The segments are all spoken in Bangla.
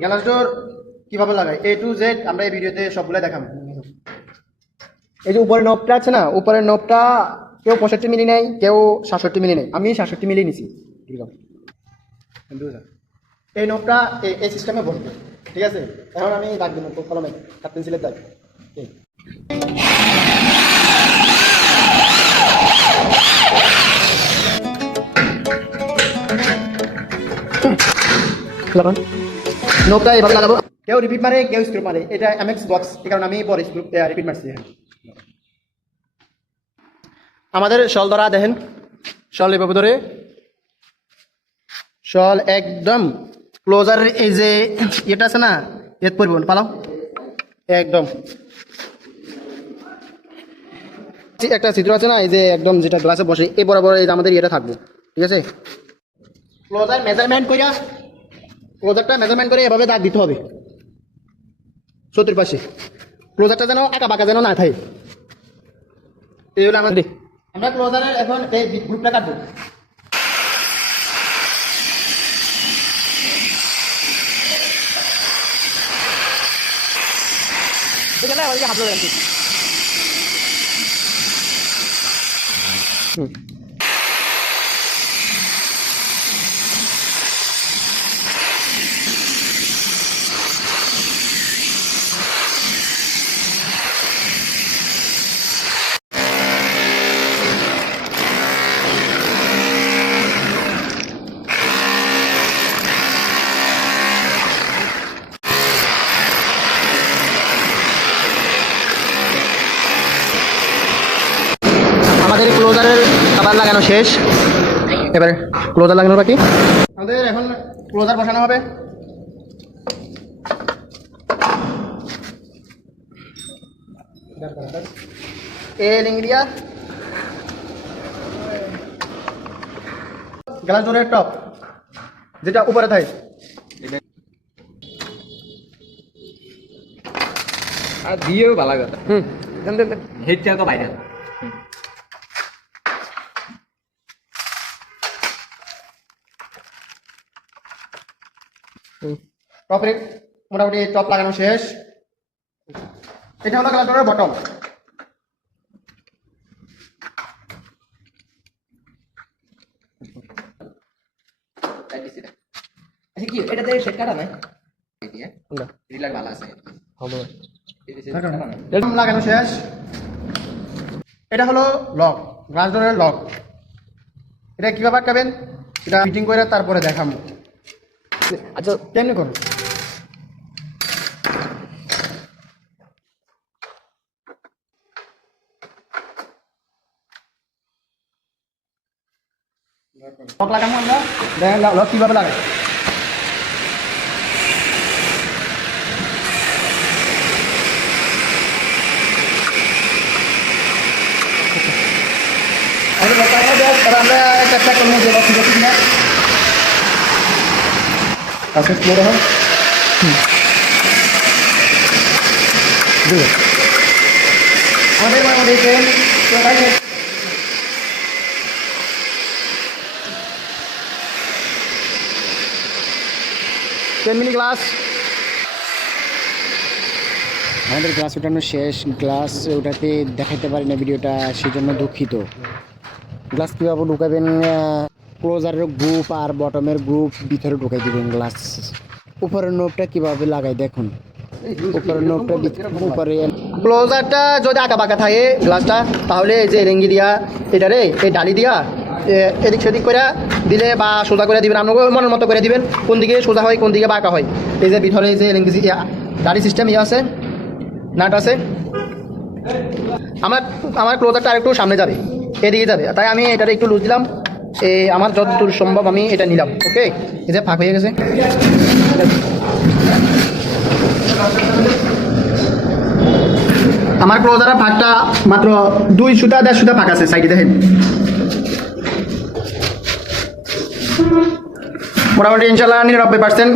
গ্লাস ডোর কীভাবে লাগাই? এ টু জেড আমরা এই ভিডিওতে সবগুলো দেখাবো। এই যে উপরের নবটা আছে না উপরের নবটা কেউ পঁয়ষট্টি মিলি নেয় কেউ সাতষট্টি মিলি নেয়। আমি সাতষট্টি মিলি নিছি। ঠিক আছে এই নবটা এই- সিস্টেমে বসবে ঠিক আছে? এখন আমি দাগ দিব কলমে কাপ পেন্সিলের দাগ। লাগান। নোটটা এভাবে লাগাবো। কেউ রিপিট মারে কেউ স্ক্রু মারে। এটা এমএক্স বক্স কারণে আমি পরে স্ক্রু রিপিট মারছি। আমাদের শল ধরা দেখেন। শল এভাবে ধরে। শল একদম ক্লোজার এই যে এটা আছে না এর পরিব পালাও। একদম। একটা চিত্র আছে না এই যে একদম যেটা গ্লাসে বসে এই বরাবর আমাদের ইয়েটা থাকব ঠিক আছে? ক্লোজার মেজারমেন্ট কইরা ক্লোজারটা মেজারমেন্ট করে এভাবে দাগ দিতে হবে। সত্তর পাশে। ক্লোজারটা যেন আঁকা বাঁকা যেন না থাকে। এই হলো আমাদের আমরা ক্লোজারের এখন এই গ্রুপটা কাটবো। হাত ধরে হুম। আমাদের ক্লোজারের খাবার লাগানো শেষ। এবারে ক্লোজার লাগানো বাকি। আমাদের এখন ক্লোজার বসানো হবে। এল ইংরিয়া গ্লাস ডোরের টপ যেটা উপরে থাকে। আর দিয়েও ভালো কথা। হুম। দেন। তো বাইরে। টপের মোটামুটি টপ লাগানো শেষ। এটা হলো ডোরের বটম আচ্ছা কি এটাতে সেট কাটা নাই? রিলাক ভালো আছে। এরকম লাগানো শেষ। এটা হলো লক গ্লাস ডোরের লক এটা কীভাবে আটকাবেন? এটা ফিটিং করে তারপরে দেখাবো। আচ্ছা কেমনি করুন লক লাগাবো আমরা দেখেন লক কীভাবে লাগাই আমাদের লক লাগানো দেখ এবার আমরা একটা চেক করব যে লক কাছে ক্লিয়ার হয় আমাদের মোটামুটি ট্রেন টেন মিনিট ক্লাস আমাদের গ্লাস উঠানো শেষ। গ্লাস ওটাতে দেখাতে পারি না ভিডিওটা সেই জন্য দুঃখিত। গ্লাস কীভাবে ঢুকাবেন ক্লোজারের গ্রুপ আর বটমের গ্রুপ ভিতরে ঢুকাই দিবেন গ্লাস উপরের নোটটা কীভাবে লাগাই দেখুন। উপরের ভিত- উপরে ক্লোজারটা যদি আঁকা বাঁকা থাকে গ্লাসটা তাহলে এই যে রেঙ্গি দিয়া এটারে এই ডালি দিয়া এদিক সেদিক করে দিলে বা সোজা করে দিবেন আপনাকে মনের মতো করে দিবেন, কোন দিকে সোজা হয়, কোন দিকে বাঁকা হয়। এই যে ভিতরে এই যে রেঙ্গি ডালি সিস্টেম ইয়ে আছে, নাট আছে। আমার আমার ক্লোজারটা আরেকটু সামনে যাবে, এদিকে যাবে। তাই আমি এটারে একটু লুজ দিলাম। আমার যতদূর সম্ভব আমি এটা নিলাম, ওকে? যে ফাঁক হয়ে গেছে। আমার ক্লোজারের ফাঁকটা মাত্র দুই সুতা, দেড় সুতা ফাঁক আছে সাইডে, দেখেন। মোটামুটি ইনশাল্লাহ নিরানব্বই পার্সেন্ট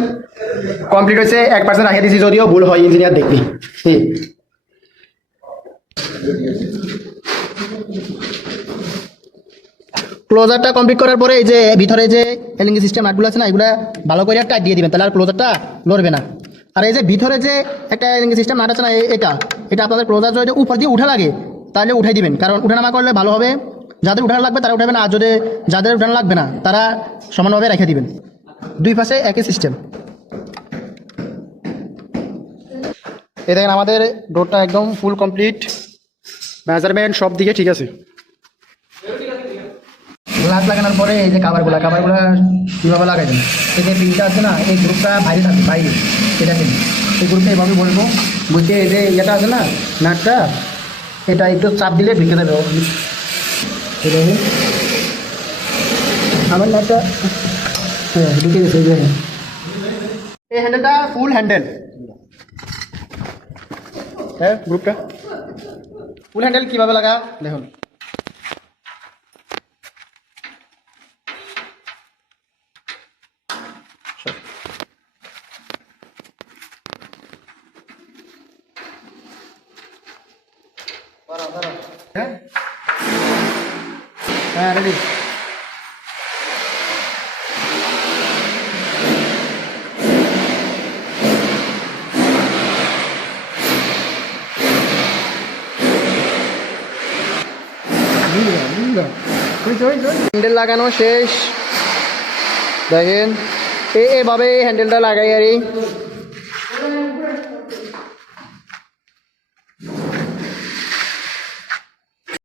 কমপ্লিট হয়েছে, এক পার্সেন্ট রাখে দিয়েছি, যদিও ভুল হয় ইঞ্জিনিয়ার দেখবি। ক্লোজারটা কমপ্লিট করার পরে এই যে ভিতরে যে এলিঙ্গি সিস্টেম নাটগুলো আছে না, এগুলো ভালো করে টাইট দিয়ে দিবেন, তাহলে আর ক্লোজারটা লড়বে না। আর এই যে ভিতরে যে একটা এলিঙ্গি সিস্টেম নাট আছে না, এ- এটা এটা আপনাদের ক্লোজার যদি উপর দিয়ে উঠা লাগে, তাহলে উঠাই দিবেন। কারণ উঠানামা করলে ভালো হবে, যাদের উঠানো লাগবে তারা উঠাবে না, আর যদি যাদের উঠানো লাগবে না, তারা সমানভাবে রেখে দিবেন। দুই পাশে একই সিস্টেম এই দেখেন আমাদের ডোরটা একদম ফুল কমপ্লিট মেজারমেন্ট সব দিকে ঠিক আছে। গ্লাস লাগানোর পরে এই যে কাভারগুলা কাভারগুলা কীভাবে লাগাইবেন এই যে পিনটা আছে না, এই গ্রুপটা বাইরে থাকবে, বাইরে, এটা কিন্তু এই গ্রুপটা এভাবে বলব বুঝতে এই যে ইয়েটা আছে না, নাটটা, এটা একটু চাপ দিলে ঢুকে দেবে আমার নাটটা হ্যাঁ। এই হ্যান্ডেলটা ফুল হ্যান্ডেল হ্যাঁ গ্রুপটা ফুল হ্যান্ডেল কীভাবে লাগা দেখুন। হ্যাঁ? হ্যাঁ রেডি হ্যান্ডেল লাগানো শেষ। দেখেন এভাবে হ্যান্ডেলটা লাগাই আর